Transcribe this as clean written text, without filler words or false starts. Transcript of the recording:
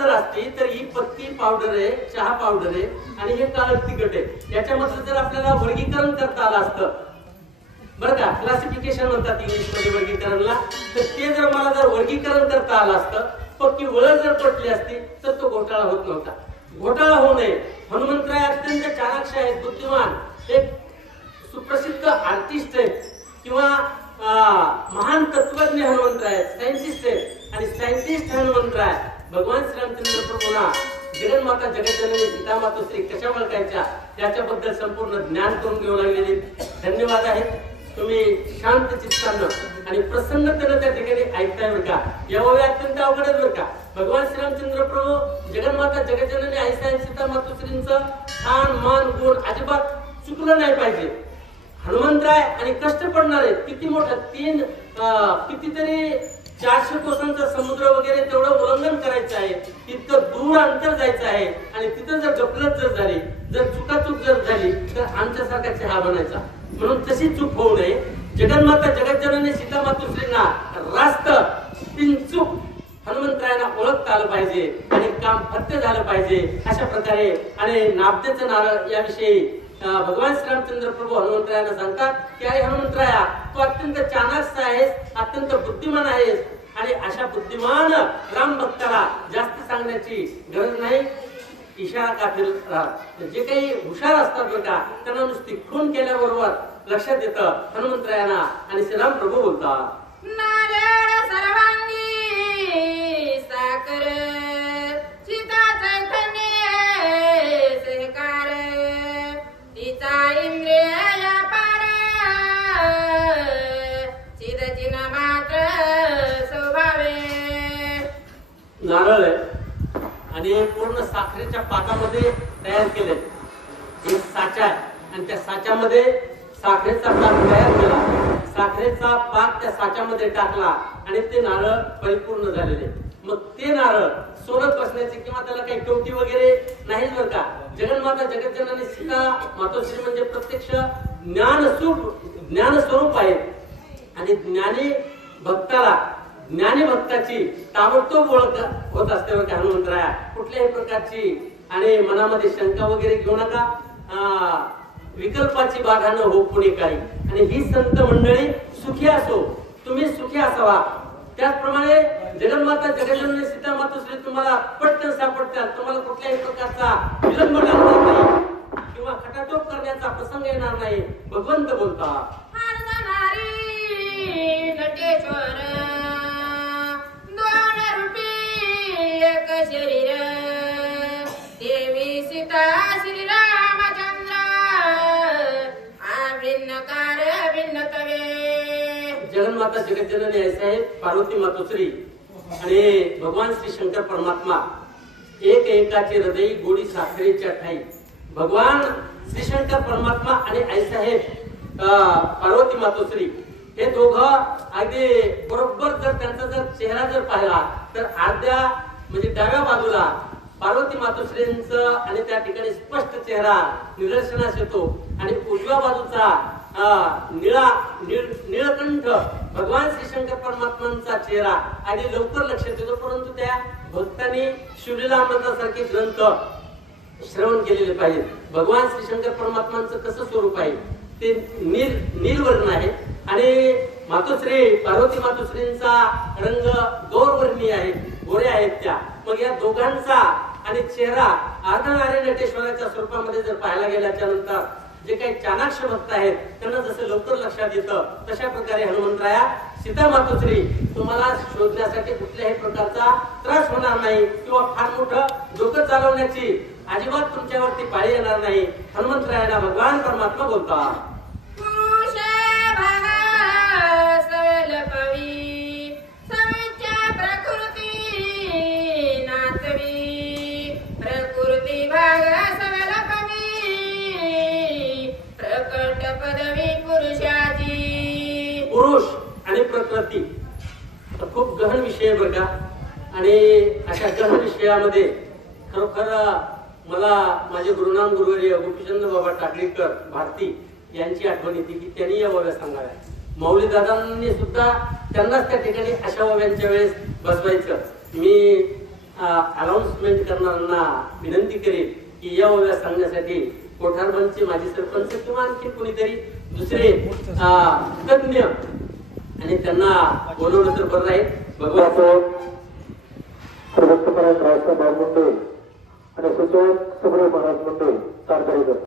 जर असती तर ही पत्ती पावडर आहे, चहा पावडर आहे आणि हे काळं तिखट आहे, याच्यामध्ये जर आपल्याला वर्गीकरण करता आलं असतं बरं का, क्लासिफिकेशन म्हणतात इंग्लिश मध्ये वर्गीकरणला, तर ते जर मला जर वर्गीकरण करता आलं असतं, पक्की ओळख जर पटली असती तर तो घोटाळा होत नव्हता. घोटाळा होऊ नये. हनुमंतराय अत्यंत चाणाक्ष आहेत, बुद्धिमान, एक सुप्रसिद्ध आर्टिस्ट आहेत किंवा महान तत्वज्ञ हनुमंतराय आहेत, सायंटिस्ट आहेत. आणि सायंटिस्ट हनुमंतराय भगवान श्रीरामचंद्र प्रभूंना जगन्माता जगज्जननी सीता मातोश्री कशा ओळखायच्या त्याच्याबद्दल संपूर्ण ज्ञान करून घेऊ लागलेले. धन्यवाद आहेत. तुम्ही शांत चित्तानं आणि प्रसन्नतेनं त्या ठिकाणी ऐकताय बरं का. या ओव्या अत्यंत अवघड आहेत बरं का. भगवान श्रीरामचंद्र प्रभू जगन्माता जगज्जननी आई साई सीता मातोश्रींचं मान मान गुण अजिबात चुकलं नाही पाहिजे. हनुमंतराय आणि कष्ट पडणार आहेत. किती मोठं कितीतरी 400 कोसांचा समुद्र वगैरे तेवढं उल्लंघन करायचं आहे, तितकं दूर अंतर जायचं आहे आणि तिथं जर गफलत जर झाली, जर चुकाचूक जर झाली तर आमच्यासारखा चहा बनायचा. म्हणून तशी चूक होऊ नये. जगन्माता जगज्जननी सीता मातोश्रींना रास्त पिंचूक हनुमंतरायांना ओळखता आलं पाहिजे आणि काम फत्य झालं पाहिजे. अशा प्रकारे आणि नाब्देचं नारळ याविषयी भगवान श्रीरामचंद्र प्रभू हनुमंतरायांना सांगतात की अरे हनुमंतराया, तू अत्यंत चाणाक्ष आहेस, अत्यंत बुद्धिमान आहेस आणि अशा बुद्धिमान राम भक्ताला जास्त सांगण्याची गरज नाही. इशारा काफीर राहत. जे काही हुशार असतात बरं का, त्यांना नुसती खून केल्याबरोबर लक्षात येतं हनुमंतरायांना आणि श्रीराम प्रभू बोलतात नारायण सर्वांगी साकर सीता चैतन्य सहकार तिचा इंद्रिय पार चिदचिन मात्र स्वभावे. नारळ आहे आणि पूर्ण साखरेच्या पाकामध्ये तयार केले. एक साचा आहे आणि त्या साच्यामध्ये साखरेचा पाक तयार केला. साखरेचा पाक त्या साच्यामध्ये टाकला आणि ते नारळ परिपूर्ण झालेले. मग ते नारळ सोडत बसण्याचे किंवा त्याला काही कवटी वगैरे नाहीच बरं का. जगन्माता जगज्जननी सीता मातोश्री म्हणजे प्रत्यक्ष ज्ञान स्वरूप आहे आणि ज्ञानी भक्ताची ताबडतोब ओळख होत असते बरं का हनुमंतराया. कुठल्याही प्रकारची आणि मनामध्ये शंका वगैरे घेऊ नका. विकल्पाची बाधा न हो कोणी काही. आणि ही संत मंडळी सुखी असो, तुम्ही सुखी असावा. त्याचप्रमाणे जगन्माता जगज्जननी सीता मातोश्री तुम्हाला पटकन सापडतात. तुम्हाला कुठल्याही प्रकारचा विलंब लागणार नाही किंवा खटाटोप करण्याचा प्रसंग येणार नाही. भगवंत बोलतात नटेश्वर दोन रूपी एक शरीर देवी सीता श्रीरामचंद्र भिन्नकार भिन्न तवे. जगन्माता जगज्जननी आई साहेब पार्वती मातोश्री आणि भगवान श्री शंकर परमात्मा एक एकाचे हृदय गोडी साखरेच्या ठाई. भगवान श्री शंकर परमात्मा आणि आई साहेब पार्वती मातोश्री हे दोघं अगदी बरोबर जर त्यांचा जर चेहरा जर पाहिला तर अर्ध्या म्हणजे डाव्या बाजूला पार्वती मातोश्रींचं आणि त्या ठिकाणी स्पष्ट चेहरा निदर्शनास येतो आणि उजव्या बाजूचा निळकंठ भगवान श्री शंकर परमात्मांचा चेहरा आणि लवकर लक्षात येतो. परंतु त्या भक्तांनी शिवलीला अमृतासारखे ग्रंथ श्रवण केलेले पाहिजे. भगवान श्री शंकर परमात्मांचं कसं स्वरूप आहे ते नीलवर्ण आहे आणि मातोश्री पार्वती मातोश्रींचा रंग गौरवर्णीय आहे, गोऱ्या आहेत त्या. मग या दोघांचा आणि चेहरा अर्धनारी नटेश्वराच्या स्वरूपामध्ये जर पाहायला गेल्याच्या नंतर जे काही चाणाक्ष भक्त आहेत त्यांना जसं लवकर लक्षात येतं तशा प्रकारे हनुमंतराया सीता मातोश्री तुम्हाला शोधण्यासाठी कुठल्याही प्रकारचा त्रास होणार नाही किंवा फार मोठं डोकं चालवण्याची अजिबात तुमच्यावरती पाळी येणार नाही. हनुमंतरायांना भगवान परमात्मा बोलतात पुरुष आणि प्रकृती खूप गहन विषय बरं का. आणि अशा गहन विषयामध्ये खरोखर मला माझे गुरुनाम गुरुवर्य गोपीचंद बाबा टाकळीकर भारती यांची आठवण येते की त्यांनी या ओव्या सांगाव्या. मौली दादांनी सुद्धा त्यांनाच त्या ठिकाणी अशा ओव्यांच्या वेळेस बसवायचं. मी अनाउन्समेंट करणाऱ्यांना विनंती करेल की या ओव्या सांगण्यासाठी कोठारबनचे माजी सरपंच किंवा आणखी कोणीतरी दुसरे तज्ञ आणि त्यांना बोलवलं तर बरं राहील. भगवान सर्वोच्च राजसाहेब मुंडे आणि सुचवत सुब्रह महाराज मुंडे कारभारीकर.